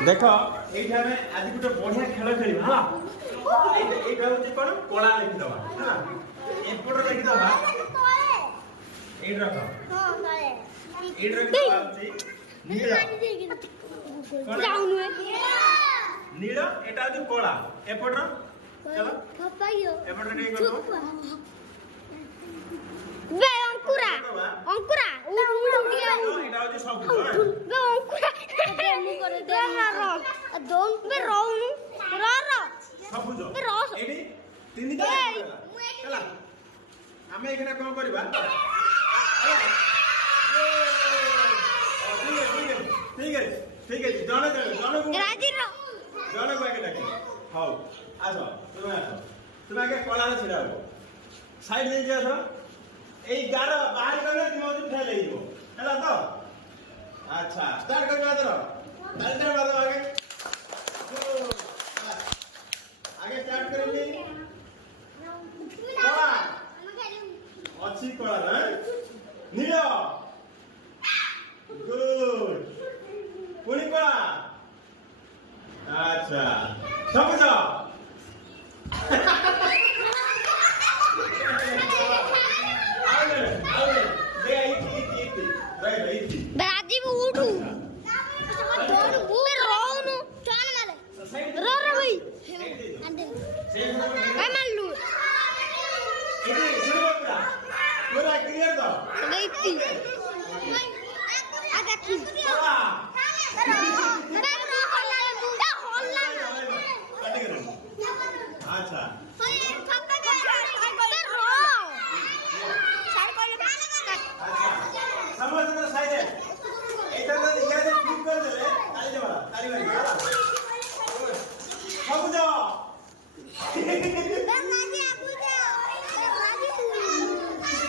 देख ये आज गोटे बढ़िया खेल खेल ये हूँ कौन कला लिखिदबा हाँ एपट लिखिदबा ये रख ये नील नील एटा हूँ कला एपट चलो एपट टे कर वे अंकुरा अंकुरा एटा हूँ सब वे अंकुरा मु करे दे रो दोन बे रोनु रो रो सबुज बे रो एडी तीन टा चला हमें एखने कोन करबा ठीक है ठीक है जने को राजी रो जने को आके डाके हाउ आसो तुम्हें आगे कला रे छिड़ा हो साइड दे जा थो ए 11 बाहर करले तुम फेल हेइबो हैला तो अच्छा स्टार्ट करबा दरो डालते बादो आगे आगे स्टार्ट करेंगे कला अच्छी कला ना नील गुड पुणी कला अच्छा सबुज राजी उठू दोन बे रोनु चाल मारे रो रो भाई ए मल्लू पूरा क्लियर तो गईती आगा की अच्छा समझ में साइड है এটা তো ইয়া যে ঠিক করে দিলে তালি দেবা তালি মারি সবুজ রাজি আপু যাও রাজি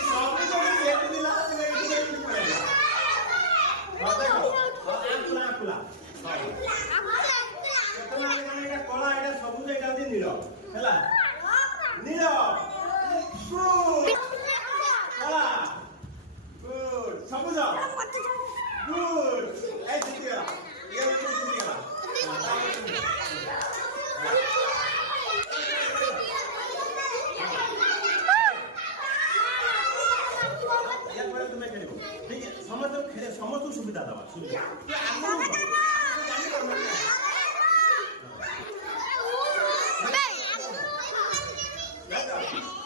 সবুজ কে কেটে দিলা তুমি এটা কি করে দেখো আকুলা কেতনা এটা কলা এটা সবুজ এটা হচ্ছে নীল হেলা নীল কলা গুড সবুজ গুড এই ঠিক আছে ये ठीक है या पर तुम्हें खेलिबो ठीक है समस्त खेले समस्त सुविधा दवा सुविधा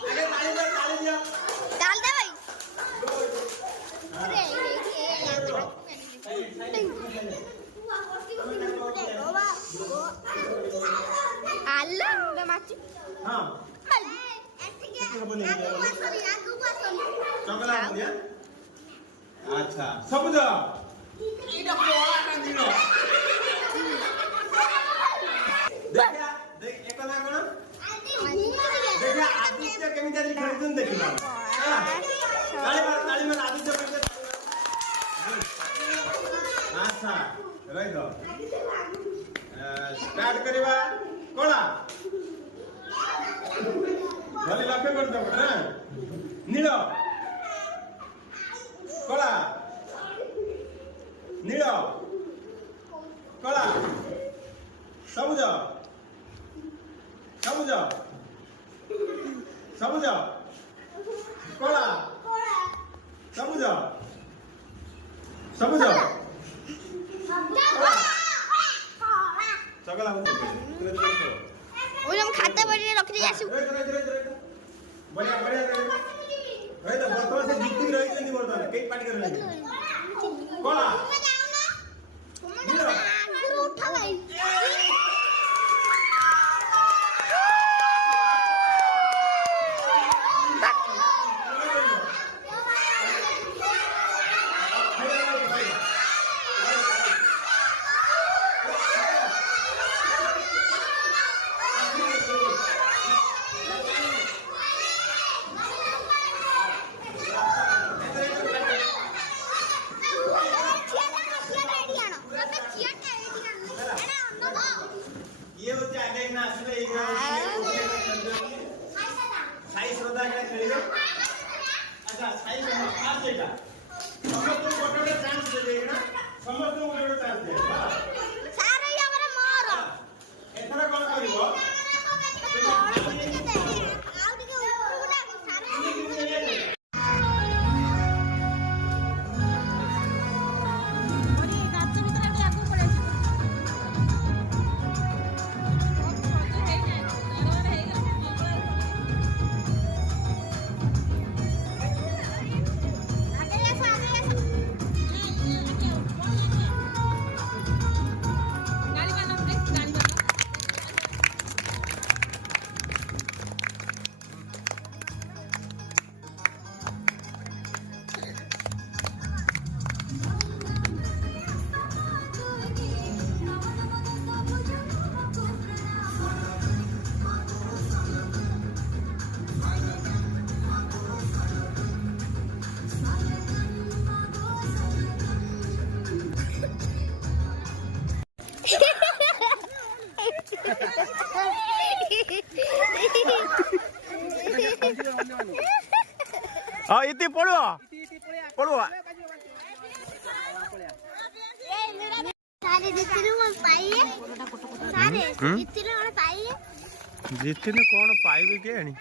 अरे ताली दिया डाल दे भाई आल्ला बे माची हां चकला बोलिया अच्छा सबुज एटा कोला ना दिनो देखा देख एक ना कोन देखा आदित्य केमिता खेलुन देखिबा ताली मार आदित्य केमिता अच्छा रही दो स्टार्ट करिबा कोला भले लक्ष्य कर दो ना नील कोला नील कोला सबुज सबुज सबुज कोला सबुज सबुज चकला ओइ हम खाता बड़ी रख दे आसु बढ़िया बढ़िया रही तो वर्तमान से जीतती रही नहीं वर्तमान कई पार्टी कर रही कोला उठा भाई ये होते आगे ना असले एक साई श्रद्धा का खेलिबो अच्छा साई श्रद्धा फास्ट एटा समस्त को गोटे चांस दे देना समस्त को गोटे चांस दे सारे हमरा इति पड़ो पड़ो सारे जितने कौन पाइए सारे जितने कौन पाइए जितने कौन पाइबे के आनी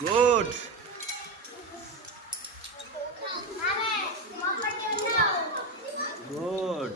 Good. Good.